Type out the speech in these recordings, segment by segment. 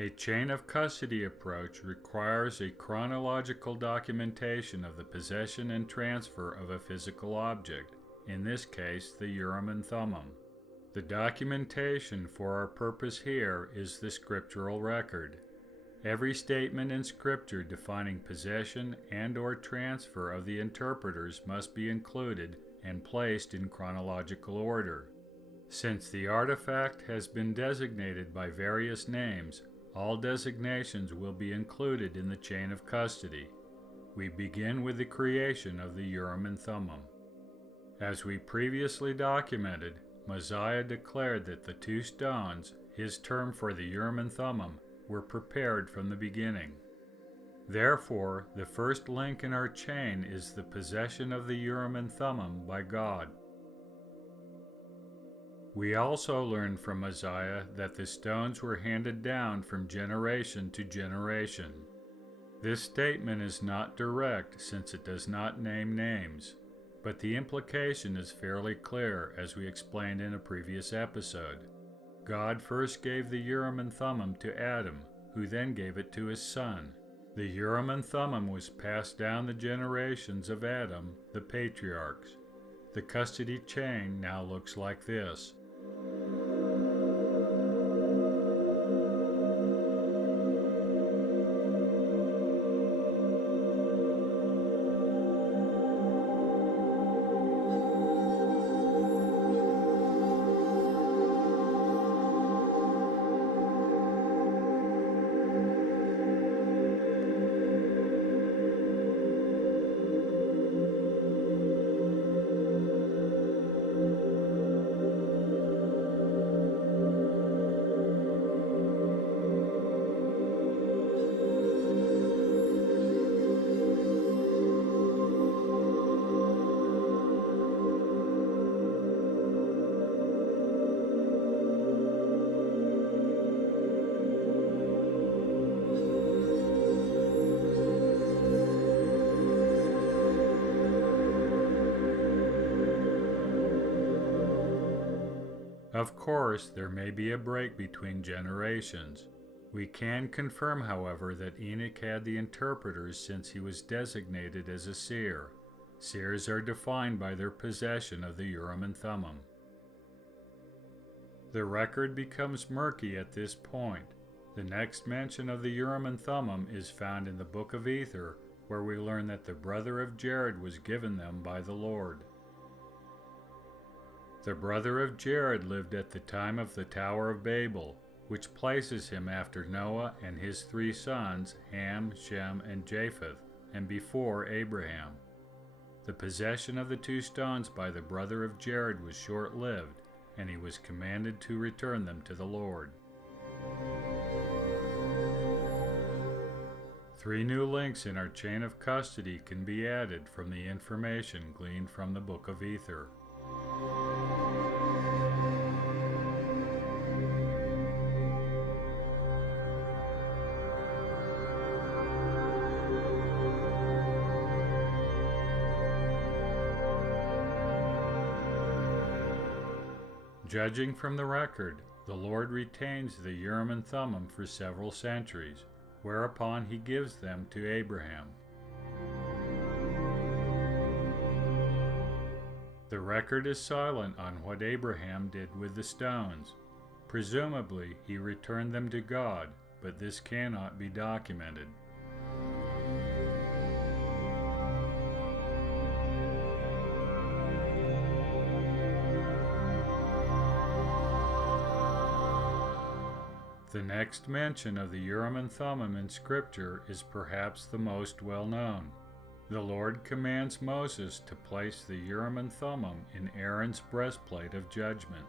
A chain of custody approach requires a chronological documentation of the possession and transfer of a physical object, in this case the Urim and Thummim. The documentation for our purpose here is the scriptural record. Every statement in Scripture defining possession and/or transfer of the interpreters must be included and placed in chronological order. Since the artifact has been designated by various names, all designations will be included in the chain of custody. We begin with the creation of the Urim and Thummim. As we previously documented, Mosiah declared that the two stones, his term for the Urim and Thummim, were prepared from the beginning. Therefore, the first link in our chain is the possession of the Urim and Thummim by God. We also learn from Mosiah that the stones were handed down from generation to generation. This statement is not direct since it does not name names, but the implication is fairly clear as we explained in a previous episode. God first gave the Urim and Thummim to Adam, who then gave it to his son. The Urim and Thummim was passed down the generations of Adam, the patriarchs. The custody chain now looks like this. Of course, there may be a break between generations. We can confirm, however, that Enoch had the interpreters since he was designated as a seer. Seers are defined by their possession of the Urim and Thummim. The record becomes murky at this point. The next mention of the Urim and Thummim is found in the book of Ether, where we learn that the brother of Jared was given them by the Lord. The brother of Jared lived at the time of the Tower of Babel, which places him after Noah and his 3 sons, Ham, Shem, and Japheth, and before Abraham. The possession of the 2 stones by the brother of Jared was short-lived, and he was commanded to return them to the Lord. 3 new links in our chain of custody can be added from the information gleaned from the book of Ether. Judging from the record, the Lord retains the Urim and Thummim for several centuries, whereupon he gives them to Abraham. The record is silent on what Abraham did with the stones. Presumably, he returned them to God, but this cannot be documented. The next mention of the Urim and Thummim in Scripture is perhaps the most well-known. The Lord commands Moses to place the Urim and Thummim in Aaron's breastplate of judgment.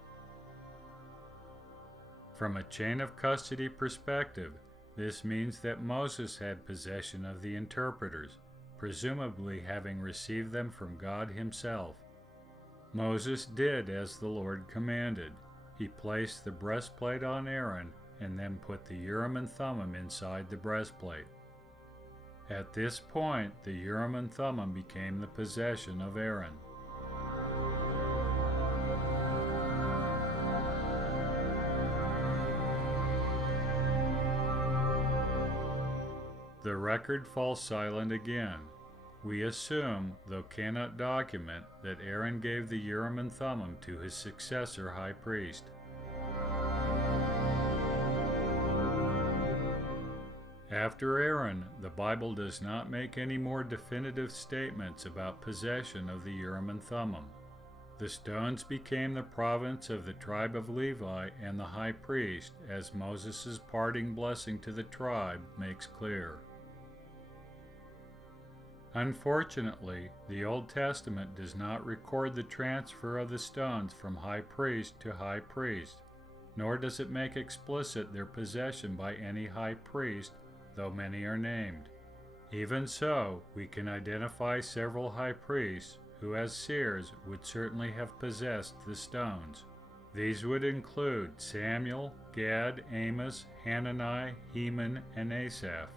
From a chain of custody perspective, this means that Moses had possession of the interpreters, presumably having received them from God himself. Moses did as the Lord commanded. He placed the breastplate on Aaron and then put the Urim and Thummim inside the breastplate. At this point, the Urim and Thummim became the possession of Aaron. record falls silent again. We assume, though cannot document, that Aaron gave the Urim and Thummim to his successor high priest. After Aaron, the Bible does not make any more definitive statements about possession of the Urim and Thummim. The stones became the province of the tribe of Levi and the high priest, as Moses' parting blessing to the tribe makes clear. Unfortunately, the Old Testament does not record the transfer of the stones from high priest to high priest, nor does it make explicit their possession by any high priest, though many are named. Even so, we can identify several high priests who as seers would certainly have possessed the stones. These would include Samuel, Gad, Amos, Hanani, Heman, and Asaph.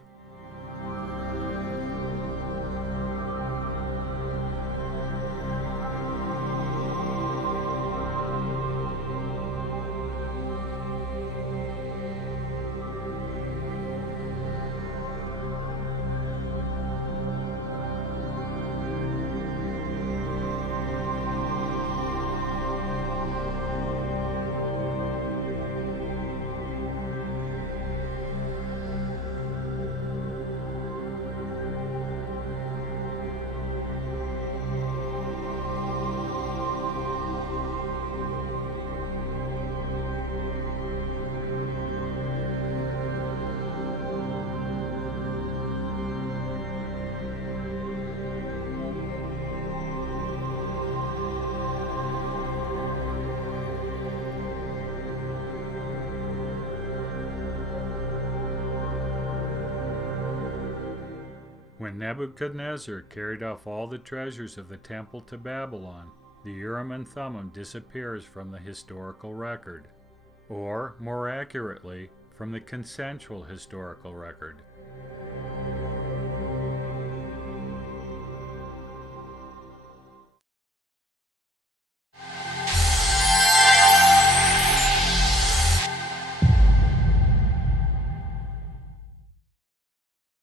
When Nebuchadnezzar carried off all the treasures of the temple to Babylon, the Urim and Thummim disappears from the historical record, or, more accurately, from the consensual historical record.